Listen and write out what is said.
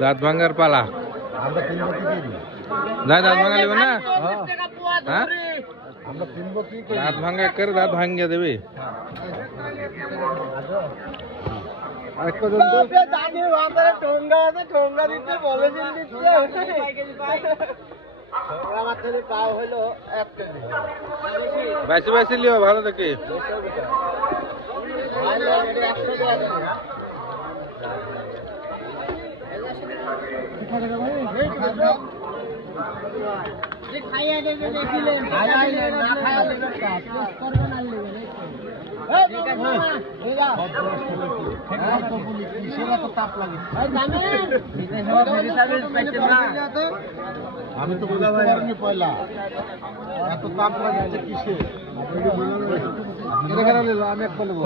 দাঁত ভাঙ্গার পালা দাঁত ভাঙ্গা নেবে না হ্যাঁ দাঁত ভাঙ্গা করে দাঁত ভাঙ্গিয়ে দেবে বেশি বেশি লিও ভালো দেখে আমি তো বুঝতে পারিনি পয়লা এত তাপ লাগছে কিসে আমি এক বলবো